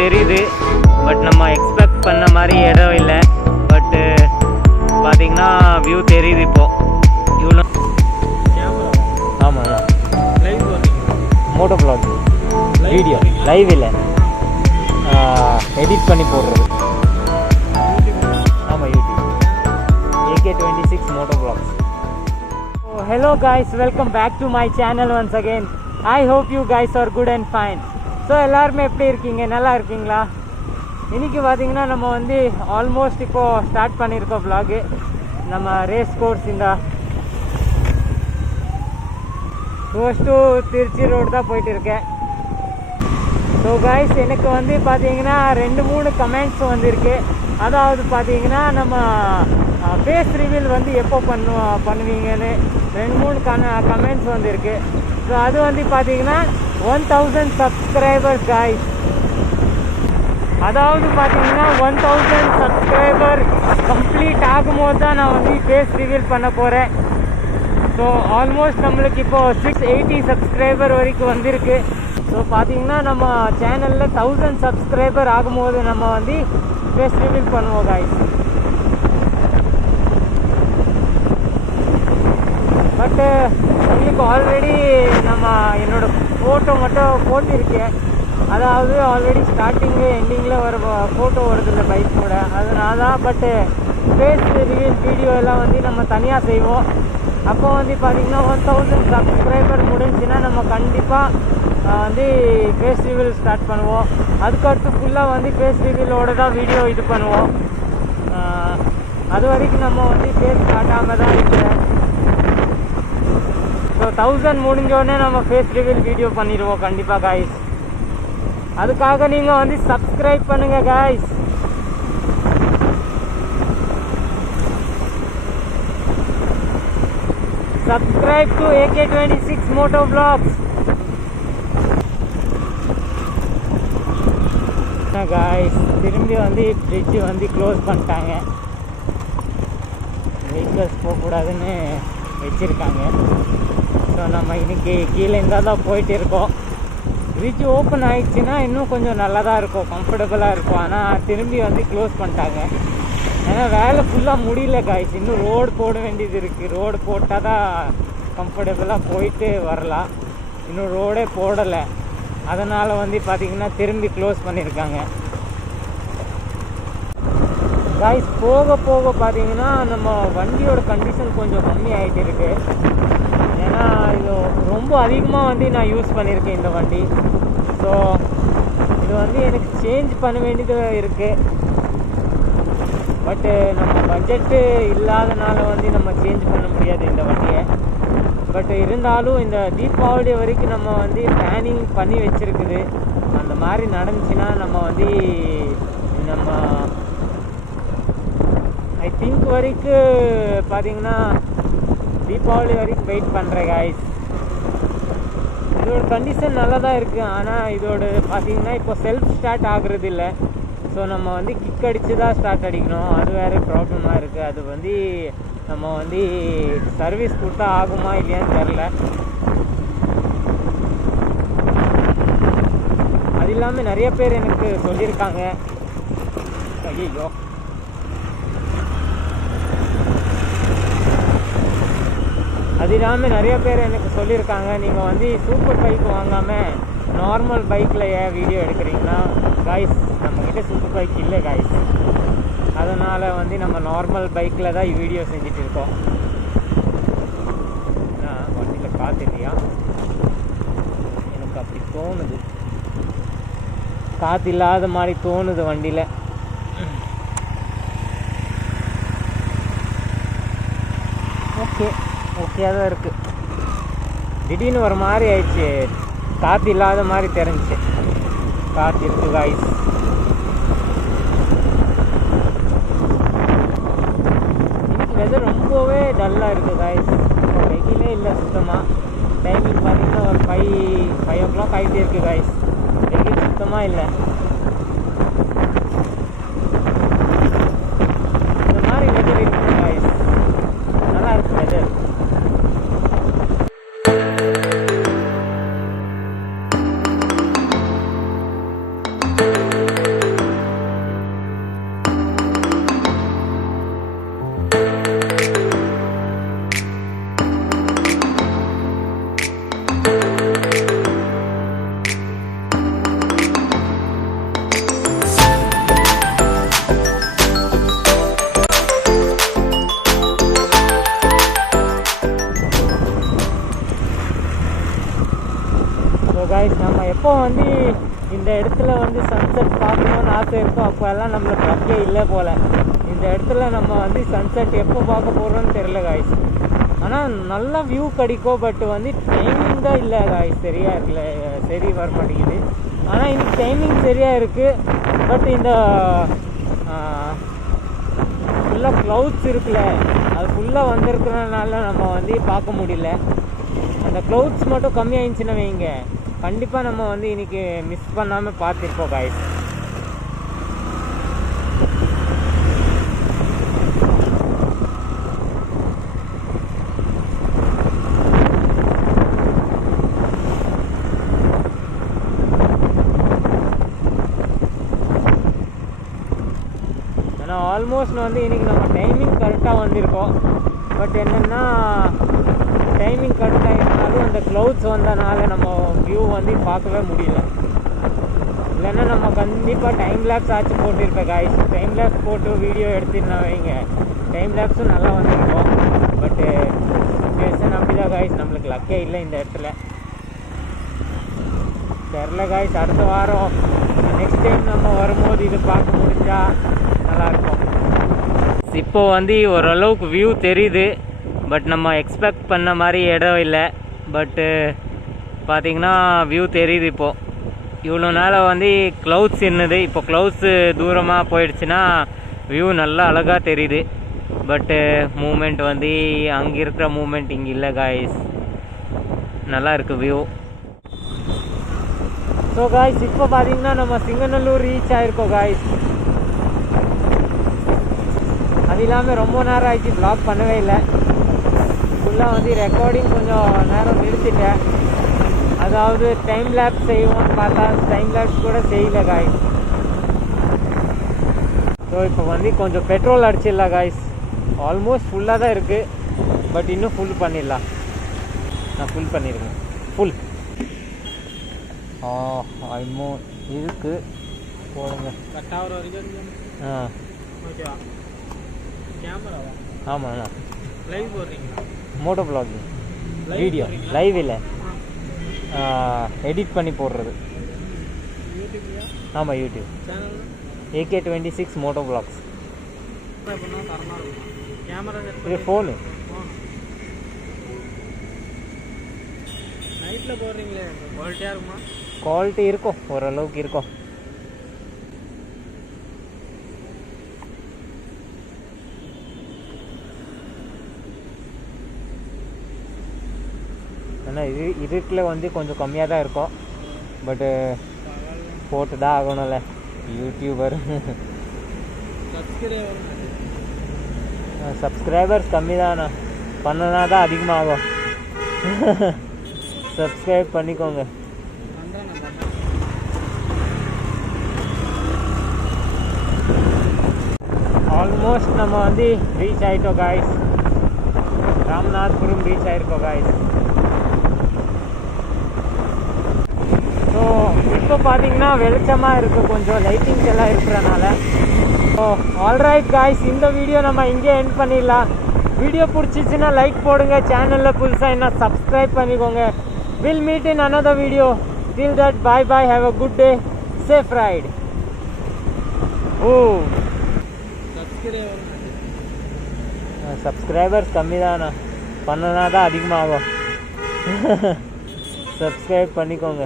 தெரியுது. பட் நம்ம எக்ஸ்பெக்ட் பண்ண மாதிரி இடம் இல்லை. பட்டு பார்த்தீங்கன்னா வியூ தெரியுது இப்போது. இவ்வளோ ஆமாம், மோட்டோ ப்ளாக் வீடியோ லைவ் இல்லை, எடிட் பண்ணி போடுறது. ஆமாம், YouTube AK26 moto vlogs. Hello guys, welcome back to my channel once again. I hope you guys are good and fine. So எல்லாருமே எப்படி இருக்கீங்க? நல்லா இருக்கீங்களா? இன்றைக்கி பார்த்தீங்கன்னா நம்ம வந்து ஆல்மோஸ்ட் இப்போது ஸ்டார்ட் பண்ணியிருக்கோம் vlog. நம்ம ரேஸ் கோர்ஸ் இந்த க்ளோஸ் டு திருச்சி ரோடு தான் போயிட்டு இருக்கேன். ஸோ காய்ஸ், எனக்கு வந்து பார்த்தீங்கன்னா 2-3 கமெண்ட்ஸ் வந்திருக்கு. அதாவது பார்த்தீங்கன்னா நம்ம ஃபேஸ் ரிவீல் வந்து எப்போ பண்ணுவீங்கன்னு 2-3 கமெண்ட்ஸ் வந்திருக்கு. ஸோ அது வந்து பார்த்தீங்கன்னா 1000 சப்ஸ்கிரைபர்ஸ் காய்ஸ். அதாவது பார்த்தீங்கன்னா 1000 சப்ஸ்கிரைபர் கம்ப்ளீட் ஆகும்போது தான் நான் வந்து ஃபேஸ் ரிவீல் பண்ண போகிறேன். ஸோ ஆல்மோஸ்ட் நம்மளுக்கு இப்போது 680 சப்ஸ்கிரைபர் வரைக்கும் வந்திருக்கு. ஸோ பார்த்தீங்கன்னா நம்ம சேனலில் 1000 சப்ஸ்கிரைபர் ஆகும்போது நம்ம வந்து ஃபேஸ் ரிவீல் பண்ணுவோம் காய்ஸ். பட்டு உங்களுக்கு ஆல்ரெடி நம்ம என்னோடய ஃபோட்டோ மட்டும் போட்டிருக்கேன். அதாவது ஆல்ரெடி ஸ்டார்டிங்கு எண்டிங்கில் வர ஃபோட்டோ வருதில்ல பைக்கோட, அதனால தான். பட்டு ஃபேஸ் ரிவீல் வீடியோ எல்லாம் வந்து நம்ம தனியாக செய்வோம். அப்போ வந்து பார்த்திங்கன்னா 1000 சப்ஸ்கிரைபர் முடிஞ்சுன்னா நம்ம கண்டிப்பாக வந்து ஃபேஸ் ரிவீல் ஸ்டார்ட் பண்ணுவோம். அதுக்கடுத்து ஃபுல்லாக வந்து ஃபேஸ் ரிவீலோடு தான் வீடியோ இது பண்ணுவோம். அது வரைக்கும் நம்ம வந்து ஃபேஸ் காட்டாமல் தான் இருக்கிறேன். ஸோ 1000 முடிஞ்சோடனே நம்ம ஃபேஸ் ரிவீல் வீடியோ பண்ணிடுவோம் கண்டிப்பாக காய்ஸ். அதுக்காக நீங்கள் வந்து சப்ஸ்கிரைப் பண்ணுங்கள் guys. Subscribe to AK26 moto vlogs guys. திரும்பி வந்து பிரிட்ஜு வந்து க்ளோஸ் பண்ணிட்டாங்க, வெஹிக்கிள்ஸ் போகக்கூடாதுன்னு வச்சுருக்காங்க. ஸோ நம்ம இன்றைக்கி கீழே இருந்தால் தான் போயிட்டு இருக்கோம். பிரிட்ஜ் ஓப்பன் ஆகிடுச்சின்னா இன்னும் கொஞ்சம் நல்லா தான் இருக்கும், கம்ஃபர்டபுளாக இருக்கும். ஆனால் திரும்பி வந்து க்ளோஸ் பண்ணிட்டாங்க. ஏன்னா வேலை ஃபுல்லாக முடியல காய்ஸ். இன்னும் ரோடு போட வேண்டியது இருக்குது. ரோடு போட்டால் தான் கம்ஃபர்டபுளாக போயிட்டு வரலாம். இன்னும் ரோடே போடலை, அதனால் வந்து பார்த்திங்கன்னா திரும்பி க்ளோஸ் பண்ணியிருக்காங்க காய்ஸ். போக போக பார்த்திங்கன்னா நம்ம வண்டியோட கண்டிஷன் கொஞ்சம் கம்மி ஆகிட்டு இருக்குது. ஏன்னா இது ரொம்ப அதிகமாக வந்து நான் யூஸ் பண்ணியிருக்கேன் இந்த வண்டி. ஸோ இது வந்து எனக்கு சேஞ்ச் பண்ண வேண்டியது இருக்குது. பட்டு நம்ம பட்ஜெட்டு இல்லாதனால வந்து நம்ம சேஞ்ச் பண்ண முடியாது இந்த வண்டியை. பட் இருந்தாலும் இந்த தீபாவளி வரைக்கும் நம்ம வந்து பிளானிங் பண்ணி வச்சுருக்குது. அந்த மாதிரி நடந்துச்சுன்னா நம்ம வந்து நம்ம ஐ திங்க் வரைக்கும் பார்த்திங்கன்னா தீபாவளி வரைக்கும் வெயிட் பண்ணுறேன் காய்ஸ். இதோட கண்டிஷன் நல்லா தான் இருக்குது. ஆனால் இதோட பார்த்திங்கன்னா இப்போ செல்ஃப் ஸ்டார்ட் ஆகுறது இல்லை. ஸோ நம்ம வந்து கிக் அடித்து தான் ஸ்டார்ட் அடிக்கணும். அது வேறு ப்ராப்ளமாக இருக்குது. அது வந்து நம்ம வந்து சர்வீஸ் கொடுத்தா ஆகுமா இல்லையான்னு தெரில. அது இல்லாமல் நிறைய பேர் எனக்கு சொல்லியிருக்காங்க, ஐயோ அது இல்லாமல் நிறைய பேர் எனக்கு சொல்லியிருக்காங்க, நீங்கள் வந்து சூப்பர் பைக் வாங்காமல் நார்மல் பைக்கில் ஏன் வீடியோ எடுக்கிறீங்கன்னா காய்ஸ், நம்மக்கிட்ட சூப்பர் பைக் இல்லை காய்ஸ். அதனால் வந்து நம்ம நார்மல் பைக்கில் தான் வீடியோ செஞ்சுட்டு இருக்கோம். வண்டியில் காற்று இல்லையா? எனக்கு அப்படி தோணுது, காற்று இல்லாத மாதிரி தோணுது வண்டியில். ஓகேயாக தான் இருக்குது. திடீர்னு ஒரு மாதிரி ஆயிடுச்சு, காற்று இல்லாத மாதிரி தெரிஞ்சிச்சு. காற்று இருக்கு காய்ஸ். இன்னைக்கு வெதர் ரொம்பவே டல்லாக இருக்குது காய்ஸ். வெயிலே இல்லை சுத்தமாக. டைமிங் பார்த்தீங்கன்னா ஒரு 5 o'clock ஆகிட்டே இருக்குது காய்ஸ். வெயில் சுத்தமாக இல்லை. இந்த மாதிரி வெதர் இருக்குது காய்ஸ், நல்லா இருக்குது வெதர். எப்போ வந்து இந்த இடத்துல வந்து சன்செட் பார்க்கணுன்னு ஆசை இருக்கோ அப்போல்லாம் நம்மளுக்கு லக்கே இல்லை போல். இந்த இடத்துல நம்ம வந்து சன்செட் எப்போ பார்க்க போகிறோன்னு தெரில காய்ஸ். ஆனால் நல்லா வியூ கிடைக்கும். பட் வந்து டைமிங் தான் இல்லை காய்ஸ், சரியாக இருக்குல்ல, சரி வர மாட்டேங்குது. ஆனால் இன்னைக்கு டைமிங் சரியாக இருக்குது. பட் இந்த ஃபுல்லாக க்ளவுட்ஸ் இருக்குல்ல, அது ஃபுல்லாக வந்திருக்கிறனால நம்ம வந்து பார்க்க முடியல. அந்த க்ளவுட்ஸ் மட்டும் கம்மியாகிடுச்சுன்னு வைங்க, கண்டிப்பாக நம்ம வந்து இன்றைக்கி மிஸ் பண்ணாமல் பார்த்துருப்போம் காய்ஸ். ஆல்மோஸ்ட் வந்து இன்றைக்கி நம்ம டைமிங் கரெக்டாக வந்திருக்கோம். பட் என்னென்னா டைமிங் கரெக்டாக இருந்தாலும் அந்த க்ளவுட்ஸ் வந்தனால நம்ம வியூ வந்து பார்க்கவே முடியல. இல்லைன்னா நம்ம கண்டிப்பாக டைம் லேப்ஸ் ஆச்சு போட்டிருப்பேன் காய்ஸ். டைம் லேப்ஸ் போட்டு வீடியோ எடுத்துருந்தா வைங்க, டைம் லேப்ஸும் நல்லா வந்திருக்கும். பட்டு சுச்சுவேஷன் அப்படி தான் காய்ஸ், நம்மளுக்கு லக்கே இல்லை இந்த இடத்துல. தெரில காய்ஸ், அடுத்த வாரம் நெக்ஸ்ட் டைம் நம்ம வரும்போது இது பார்க்க முடிஞ்சா நல்லாயிருக்கும். இப்போ வந்து ஓரளவுக்கு வியூ தெரியுது. பட் நம்ம எக்ஸ்பெக்ட் பண்ண மாதிரி இடம் இல்லை. பட்டு பார்த்திங்கன்னா வியூ தெரியுது. இப்போது இவ்வளோ நாள் வந்து க்ளவுட்ஸ் இருந்தது, இப்போ க்ளவுட்ஸு தூரமாக போயிடுச்சுன்னா வியூ நல்லா அழகாக தெரியுது. பட்டு மூமெண்ட் வந்து அங்கே இருக்கிற மூமெண்ட் இங்கே இல்லை காய்ஸ், நல்லா இருக்குது வியூ. ஸோ காய்ஸ், இப்போ பார்த்தீங்கன்னா நம்ம சிங்கநல்லூர் ரீச் ஆகிருக்கோம் காய்ஸ். அது இல்லாமல் ரொம்ப நேரம் ஆயிடுச்சு, வ்ளாக் பண்ணவே இல்லை. ஃபுல்லாக வந்து ரெக்கார்டிங் கொஞ்சம் நேரம் நிறுத்திட்டேன். அதாவது டைம் லேப்ஸ் செய்வோம்னு பார்த்தா டைம் லேப்ஸ் கூட செய்யலை காய்ஸ். ஸோ இப்போ வந்து கொஞ்சம் பெட்ரோல் அடிச்சிடலாம் காய்ஸ். ஆல்மோஸ்ட் ஃபுல்லாக தான் இருக்குது. பட் இன்னும் ஃபுல் பண்ணிடலாம். நான் ஃபுல் பண்ணிடுங்க. ஃபுல் ஆல்மோஸ்ட் இருக்குது, போடுங்க. ஓகேவா? கேமராவா? ஆமாண்ணா. லைவ் போடுறீங்களா? Moto vlogging video. லைவ் இல்லை, எடிட் பண்ணி போடுறது. யூடியூப்லையா? ஆமாம், YouTube channel AK26 moto vlogs. இது ஃபோனு. நைட்டில் போடுறீங்களே, குவாலிட்டியாக இருக்குமா? குவாலிட்டி இருக்கும், ஓரளவுக்கு இருக்கும். ஆனால் இருட்டில் வந்து கொஞ்சம் கம்மியாக தான் இருக்கும். பட்டு போட்டு தான் ஆகணும்ல, யூடியூபர். சப்ஸ்கிரைபர்ஸ் கம்மி தானே, பண்ணனா தான் அதிகமாகும். சப்ஸ்கிரைப் பண்ணிக்கோங்க. ஆல்மோஸ்ட் நம்ம வந்து ரீச் ஆகிட்டோம் காய்ஸ். ராமநாதபுரம் ரீச் ஆகிருக்கோம் காய்ஸ். ஸோ இப்போ பார்த்தீங்கன்னா வெளிச்சமாக இருக்குது, கொஞ்சம் லைட்டிங்ஸ் எல்லாம் இருக்கிறனால. ஸோ ஆல்ரைட் காய்ஸ், இந்த வீடியோ நம்ம இங்கே எண்ட் பண்ணிடலாம். வீடியோ பிடிச்சிச்சின்னா லைக் போடுங்க. சேனலில் புதுசாக என்ன சப்ஸ்கிரைப் பண்ணிக்கோங்க. Will meet in another video. Till that, bye bye, have a good day, safe ride. Subscribers கம்மி தானே, பண்ணனா தான் அதிகமாகும். சப்ஸ்கிரைப் பண்ணிக்கோங்க.